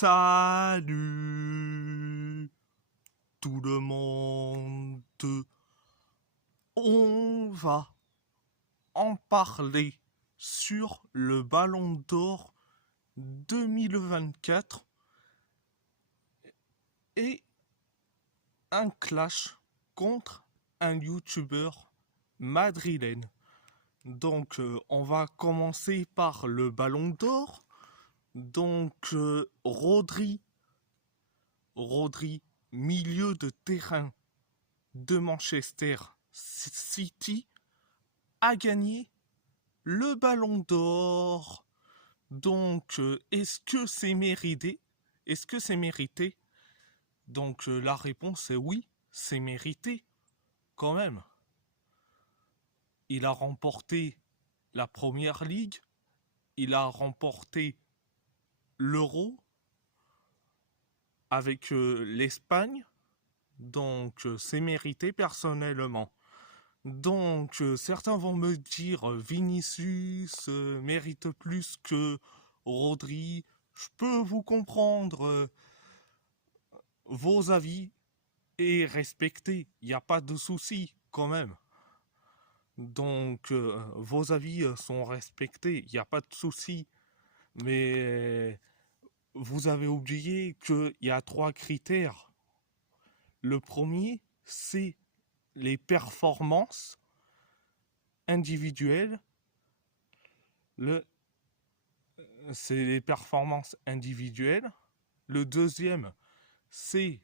Salut tout le monde. On va en parler sur le Ballon d'Or 2024 et un clash contre un YouTuber madrilène. Donc on va commencer par le Ballon d'Or. Donc Rodri, milieu de terrain de Manchester City, a gagné le Ballon d'Or. Donc est-ce que c'est mérité? Donc la réponse est oui, c'est mérité quand même. Il a remporté la Première Ligue, il a remporté l'Euro avec l'Espagne, donc c'est mérité personnellement. Donc certains vont me dire Vinicius mérite plus que Rodri. Je peux vous comprendre vos avis et respecter, il n'y a pas de souci quand même. Donc vos avis sont respectés, il n'y a pas de souci. Mais vous avez oublié qu'il y a 3 critères. Le premier, c'est les performances individuelles. C'est les performances individuelles. Le deuxième, c'est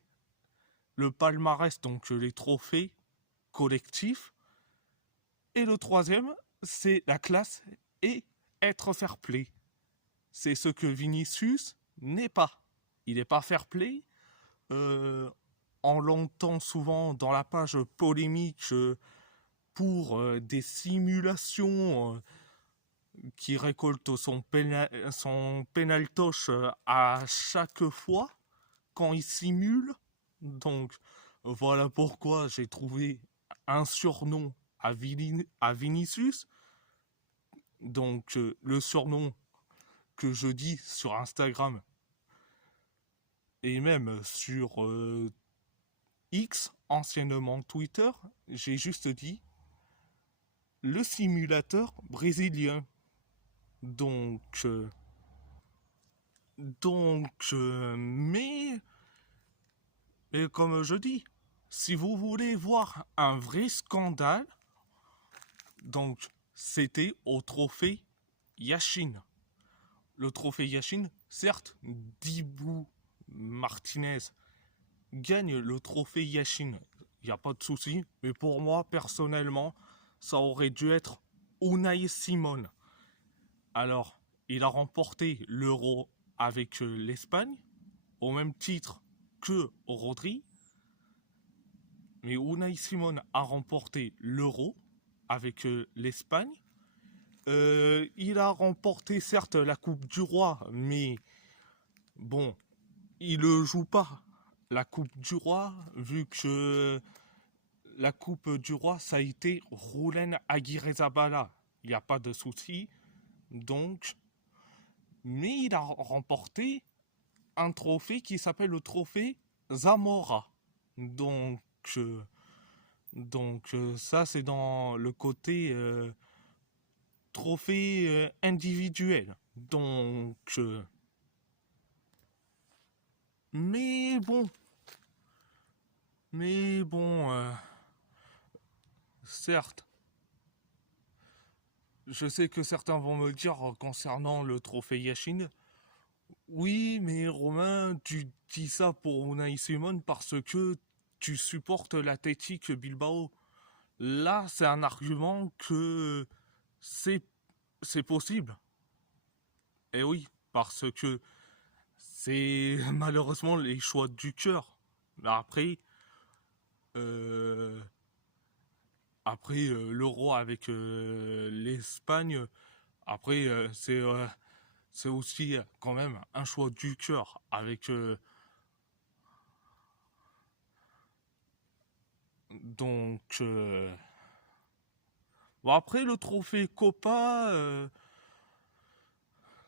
le palmarès, donc les trophées collectifs. Et le troisième, c'est la classe et être fair play. C'est ce que Vinicius n'est pas. Il n'est pas fair play. On l'entend souvent dans la page polémique pour des simulations qui récoltent son pénaltoche à chaque fois quand il simule. Donc voilà pourquoi j'ai trouvé un surnom à Vinicius. Donc le surnom que je dis sur Instagram et même sur X, anciennement Twitter, j'ai juste dit le simulateur brésilien. Donc, mais comme je dis, si vous voulez voir un vrai scandale, donc c'était au trophée Yashin. Le trophée Yashin, certes, Dibou Martinez gagne le trophée Yashin, il n'y a pas de souci, mais pour moi, personnellement, ça aurait dû être Unai Simon. Alors, il a remporté l'Euro avec l'Espagne, au même titre que Rodri, mais Unai Simon a remporté l'Euro avec l'Espagne. Il a remporté certes la Coupe du Roi, mais bon, il ne joue pas la Coupe du Roi, vu que la Coupe du Roi, ça a été Roulen Aguirre-Zabala. Il n'y a pas de souci. Donc, mais il a remporté un trophée qui s'appelle le trophée Zamora. Donc, ça, c'est dans le côté trophée individuel. Donc, mais bon, certes, je sais que certains vont me dire concernant le trophée Yashin, oui, mais Romain, tu dis ça pour Unai Simon parce que tu supportes l'Athletic Bilbao. Là, c'est un argument que c'est possible. Et oui, parce que c'est malheureusement les choix du cœur. Après, euh, l'Euro avec l'Espagne, après c'est aussi quand même un choix du cœur avec donc bon, après le trophée Copa,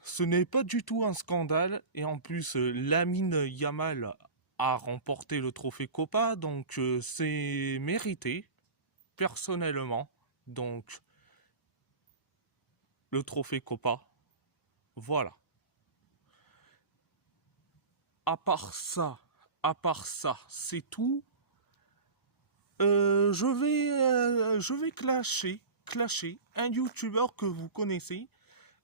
ce n'est pas du tout un scandale. Et en plus, Lamine Yamal a remporté le trophée Copa, donc c'est mérité, personnellement. Donc, le trophée Copa, voilà. À part ça, c'est tout. Je vais clasher un youtubeur que vous connaissez,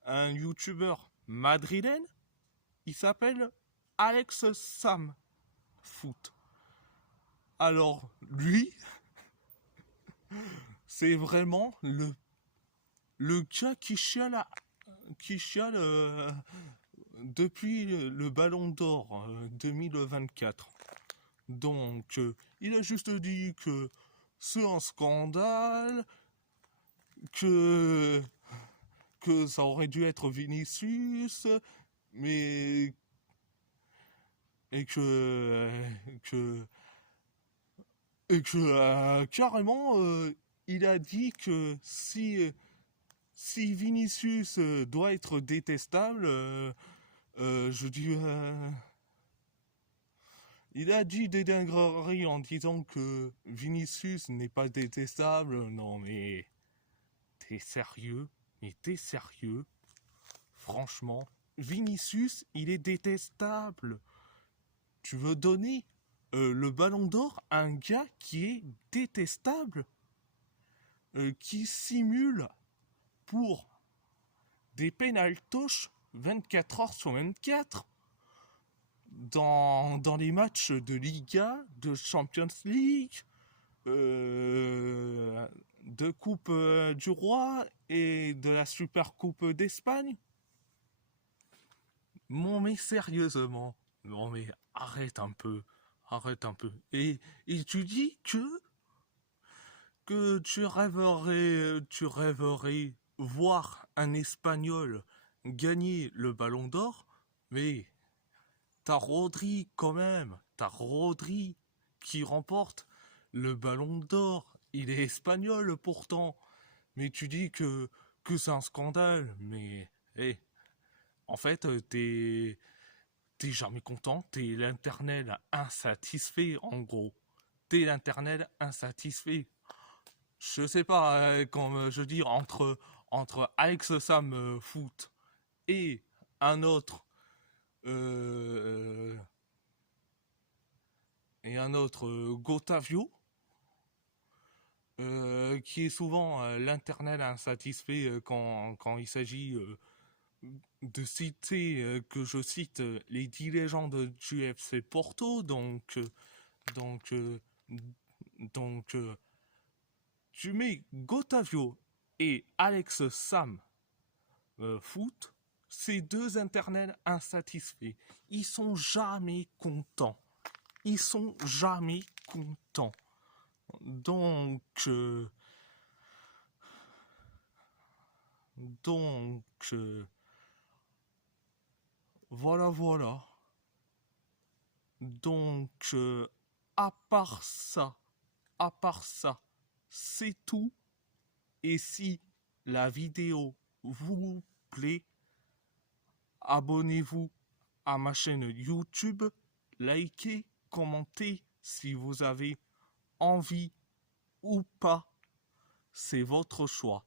un youtubeur madrilène. Il s'appelle Alex Sam Foot. Alors lui, c'est vraiment le gars qui chiale depuis le Ballon d'Or 2024. Donc, il a juste dit que c'est un scandale, que, que ça aurait dû être Vinicius, mais et que et que carrément il a dit que si Vinicius doit être détestable, je dis il a dit des dingueries en disant que Vinicius n'est pas détestable. Non mais t'es sérieux? Mais t'es sérieux? Franchement, Vinicius, il est détestable. Tu veux donner le ballon d'or à un gars qui est détestable, qui simule pour des pénaltouches 24 heures sur 24 dans les matchs de Liga, de Champions League, de Coupe du Roi et de la Super Coupe d'Espagne. Non mais sérieusement, non mais arrête un peu, arrête un peu. Et tu dis que tu rêverais voir un Espagnol gagner le Ballon d'Or, mais t'as Rodri quand même, t'as Rodri qui remporte le Ballon d'Or. Il est espagnol pourtant, mais tu dis que c'est un scandale, mais hey, en fait t'es jamais content, t'es l'éternel insatisfait en gros. T'es l'éternel insatisfait. Je sais pas, comme je dis, entre Alex Sam Foot et un autre euh, Gotavio, qui est souvent l'internel insatisfait quand il s'agit de citer, que je cite les 10 légendes du FC Porto, donc, euh, donc, tu mets Gotavio et Alex Sam Foot, ces deux internels insatisfaits. Ils sont jamais contents. Ils sont jamais contents. Donc, euh, donc, voilà, voilà. Donc, à part ça, c'est tout. Et si la vidéo vous plaît, abonnez-vous à ma chaîne YouTube, likez, commentez si vous avez envie ou pas. C'est votre choix.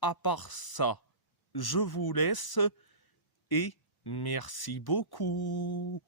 À part ça, je vous laisse et merci beaucoup.